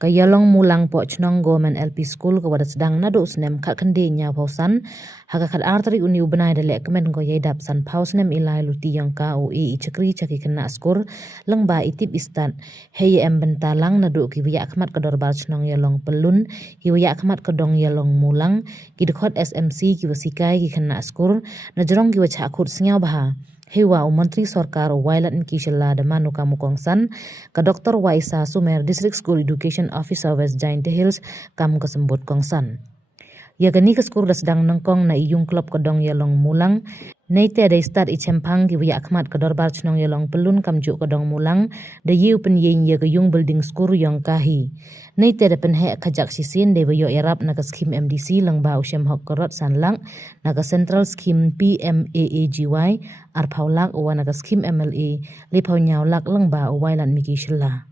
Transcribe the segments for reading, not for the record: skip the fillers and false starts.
Kayalong mulang po chnong government LP school ko wada sedang nado snem khat khande nya pausan haga khat arteri uni ubenai de lekmen ko yedap san pausnem ilai luti yang ka o e chakri chaki kena skor lengba itip istan hey em bentalang nado ki wiya khmat kador bar chnong yalong pelun ki wiya khmat kadong yalong mulang ki dekhot SMC ki wasikai ki kena skor na jorong ki wacha khut singyaw baha Hewa Menteri Sorkar Wailat Nkishela de Manu Kamukongsan ke Dr. Waisa Sumer District School Education Officer West Giant Hills kam kesembut kongsan. Ya gani ke sekolah sedang nengkong na iyung klub kedong yalong mulang Neite ada start ichempang ki wiya akhmat kedor bar chnong yalong pelun kam juk kedong mulang de yu pen yin ye yung building skuru yang kahi. Neite ada pen he khajak sisin de yo erap na ka scheme MDC lang ba ushem hok korot sanlang na ka central scheme PMAAGY ar phaulak wa na ka scheme MLA le phau nyaw lak lang ba wailan miki shilla.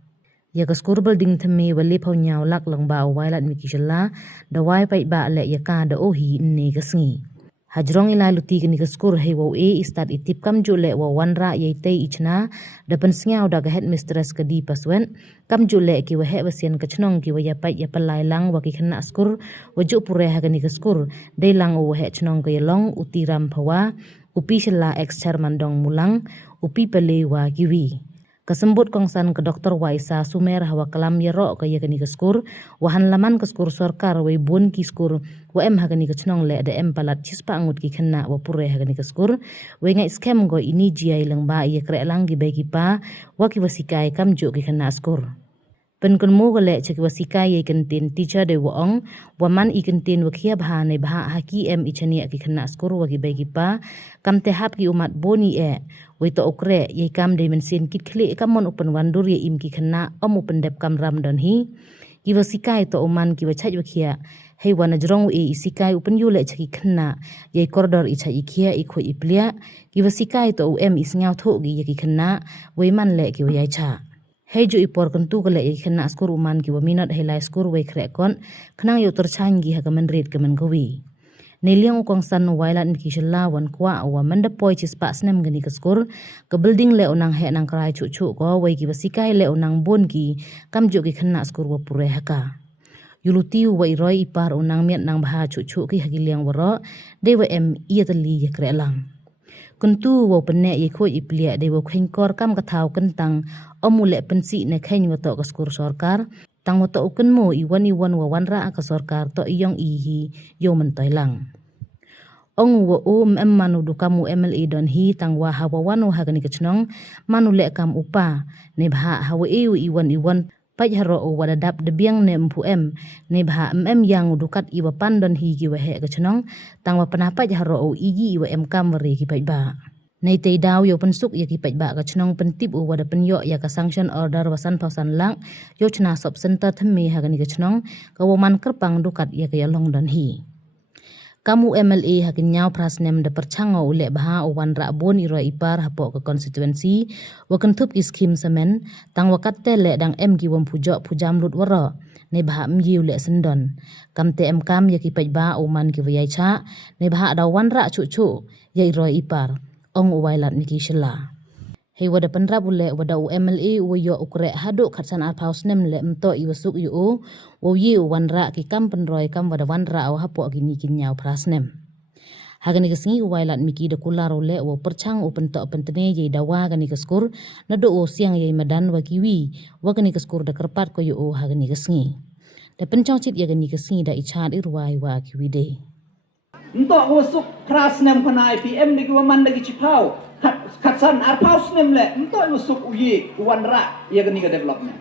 Ya ka skuru building thme wa le phau nyaw lak lang ba wailan miki shilla da wai pai ba le ya ka da ohi ne ka sngi. Hajrong ila luti kini keskur hei wau e istat itip kam jule wa wanra yai tei ichna dapan sngyaw da ga headmistress ke di paswen kam jule ki wa he wasien kachnong ki wa ya pai ya palai lang wa ki khana skur wa ju pure ha kini keskur dei lang wa he chnong ke yalong utiram phawa upi shela ex chairman dong mulang upi pele wa giwi Kesembut kongsan ke Dr. Waisa Sumer hawa kalam yero ke ya kini keskur wahan laman keskur sorkar we bun ki skur wa em hagani kechnong le ada em palat cispa angut ki kena wa pure hagani keskur we ngai scam go ini jiai lang ba ye krek lang gi bagi pa wa ki wasikai kam jo ki kena skur pen kun mu gale chek wasikai ye kentin teacher de wa ong wa man i kentin wa khia bha ne bha haki em ichani ki kena skur wa gi bagi pa kam te hap ki umat boni e we to okre ye kam de mensin kit khli kam mon upen wandur ye im ki khana om upen dep kam ram don hi ki wasikai to oman ki wachaj wa khia hei wana jrong e isikai upen yule chaki khana ye koridor icha ikhia ikho iplia ki wasikai to em isnyaw tho gi ye ki khana we man le ki we cha hei ju ipor kan tu gale ye khana skor uman ki wa minat hei lai skor we khre kon khnang yo tor changi ha kamen red kamen gowi Niliang ukong san wailat Nkishela wan kwa wa manda poi chis pa snem gani kaskur ke building le unang he nang krai chu chu ko wai ki basikai le unang bon ki kam ju ki khana skur wa pure haka yuluti wa iroi ipar unang miat nang bha chu chu ki hagiliang waro de wa em iatali ye krelang kuntu wa penne ye kho iplia de wa khengkor kam ka thau kentang omule pensi ne khen wa to kaskur sarkar tang wato ukun mo iwan wa wanra ka sarkar to iyong ihi yo mentoy lang ong wa manu du kamu MLA don hi tang wa hawa wanu hagani kechnong manu le kam upa ne bha hawa iwan pai haro o wada dap de biang ne mpu em ne bha yang dukat iwa pan don hi ki wa he kechnong tang wa panapa haro o igi iwa em kam wari ki pai ba Nei tei daw yo pensuk ya ki pai ba ka chnong pentip u wada penyo ya ka sanction order wasan pausan lang yo chna sop center thme hagani ka chnong ka woman kerpang dukat ya ka yalong dan hi kamu MLA hakin nyaw prasnem de perchango ule baha o wan ra bon iro ipar hapo ka constituency wakan thup ki scheme semen tang wakat tele dang em gi wom pujo pujam lut waro ne baha mji ule sendon kam te em kam ya ki pai ba o man ki wayai cha ne baha da wan ra chu chu ya iro ipar ong wailat miki shela hei wada panrap ule wada MLA wo yo ukre hadu khatsan ar paus nem le mto i wasuk yu wo yi wanra ki kam penroi kam wada wanra o hapo gini kinyaw prasnem hagani kesngi wailat miki de kular ule wo perchang o pento pentene ye dawa gani keskur nado o siang ye madan wa kiwi wa gani keskur de kerpat ko yu hagani kesngi de pencong chit ye gani kesngi da ichat irwai wa kiwi de Untuk usuk keras nem kena IPM lagi waman lagi cipau katsan arpaus nem le untuk usuk uyi wanra ya gani ke development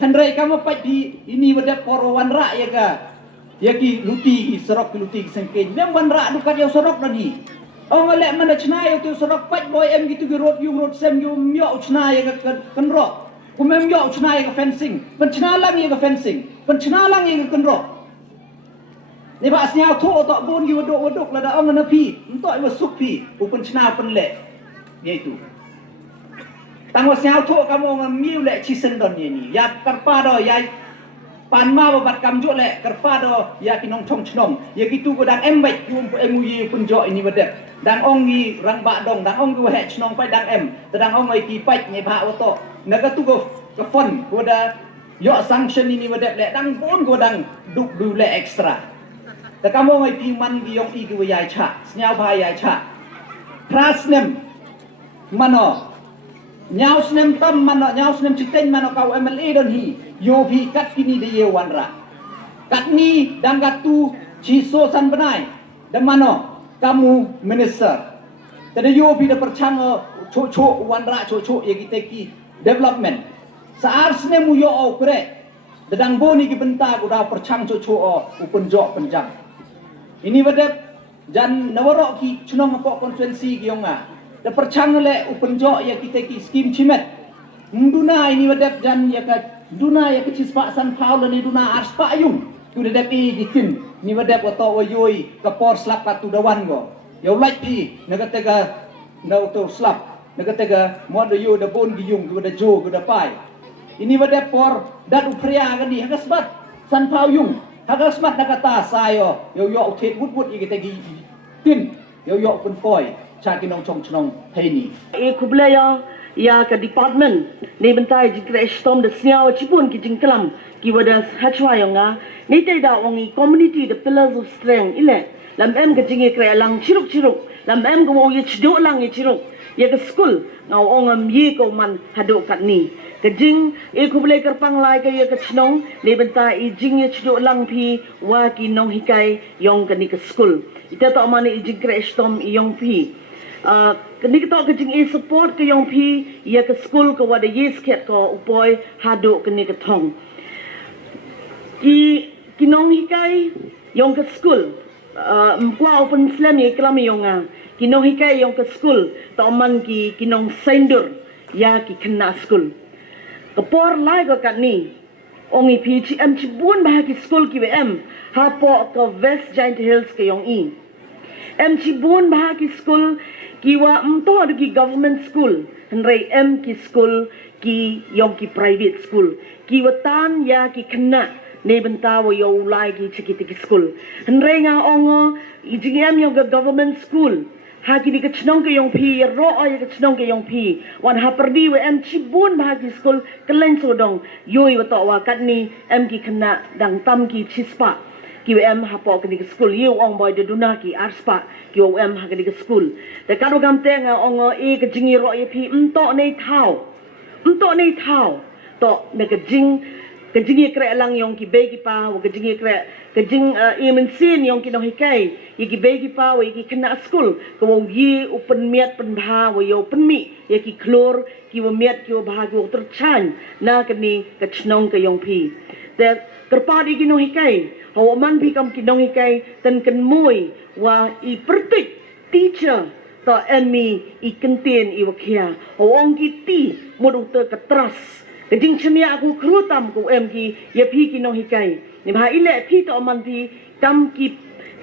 Henry kamu pai ini wada poro wanra ya ki luti serok luti sengkej yang wanra dukat yang serok tadi oh ngale mana cina ya tu serok pai boy em gitu road sem yu myo cina ya kenro kumem myo cina ya fencing pencina lang ya fencing pencina lang ya kenro Ni bahasnya auto otak bon gi waduk lada ong na pi untuk masuk pi upun chna pen le yaitu tangosnya auto kamu ngamiu le chisen don ni ya karpa do ya pan ma babat kam jo le karpa do ya kinong chong chnong ya gitu godang embek kum emui pun jo ini badet dan ong gi rang ba dong dan ong gi he chnong pai dang em tadang ong ai ki pai ni ba auto naga tu go ka fon goda yo sanction ini wadap le dang pun go dang duk du le extraแต่ก็ไม่พิมันกิยงอีกวิยายชะสญาวพายายชะพระสเนมมันญาวสเนมตั้มมันญาวสเนมจิตเต็นมันkau MLA dan hi yo bi kat kini de ye wanra kat ni dan gatu ciso san benai dan mano kamu minister dan yo bi de perchang cho wanra cho ye kita ki development saar snem yo au kre dadang boni ki benta ku da perchang cho upun jo penjang ini wadap jan nawarok ki chunong apa konstituensi ki yonga da perchang le upenjo ya kita ki skim chimet nduna ini wadap jan ya ka duna ya ki cispa san paul ni duna arspa yung tu wadap i dikin ni wadap oto oyoi ka por slap ka tu dawan go yo like pi nagatega no to slap nagatega modo yo da bon gi yung da jo da pai ini wadap por dat upria ga ni hagasbat san paul yung hagas mat nakata sayo yo uthet wut ikita gi tin yo pun poi cha kinong chong chnong heini e kublaya ya ka department ne bentai jikre stom de sniao chipun ki jingklam ki wadas hachwa yonga ne te da ongi community the pillars of strength ile lam em ka jinge kre lang chiruk lam em ko ye chdo lang ye chiruk ye ka school ngau ongam ye ko man hado kat ni kejing e kublai kerpang lai ka ye ka chnong le benta e jing ye chdo lang phi wa ki nong hikai yong ka ni ka school ita to mane e jing kre stom yong phi kini kita kejing e support ke yong phi ye ka school ko wada yes ket ko upoi hado kini ka thong ki nong hikai yong ka school kwa open slam ye klam yonga ki nong hikai yong ka school to man ki nong sendur ya ki kena school kapor lai ko kat ni ongi PGM cibun bahagi school ki WM hapo ke West Giant Hills ke yong i em cibun bahagi school ki wa mto ki government school henry em ki school ki yong ki private school ki watan ya ki kena ne benta wo yo lai ki chikiti ki school henry nga ongo IGM yong government school hagi di kechnong ke yong pi ro ay kechnong ke yong pi wan ha perdi we em cibun bahagi school kelen sodong yoi wa to wa kat ni em ki kena dang tam ki chispa ki we em ha po ke di school yu ong boy de duna ki arspa ki o em ha ke di school de karo gam te nga ong e ke jingi ro ye pi mto nei thau to ne ke jingi kre lang yong ki begi pa wa ke jingi kre ke jing imen sin yong ki no hikai ye ki begi pa wa ye ki kena school ko wo ye upen miat pen bha wa yo pen mi ye ki klor ki wa miat ki wa bha ki wa terchan na ke ni ke chnong ke yong pi de kerpa di ki no hikai ho man pi kam ki no hikai ten ken moi wa I pertik teacher to enmi I kentien I wa khia ho ong ki ti modu te ke tras kejing chemia aku krutam ku em ki ye pi ki no hikai ni bha ile pi to man pi kam ki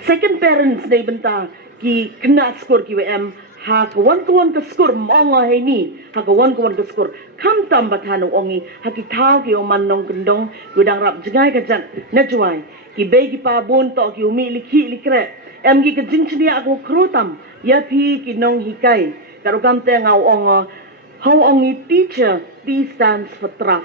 second parents nei benta ki kena skor ki em ha ko wan ka skor monga he ni ha ko wan ka skor kam tam bathano ongi ha ki thau ki o man nong kendong gudang rap jengai ka jan na juai ki be ki pa bon to ki umi likhi likre em ki kejing chemia aku krutam ye pi ki nong hikai karo kam te ngau ongo how ongi teacher T stands for trust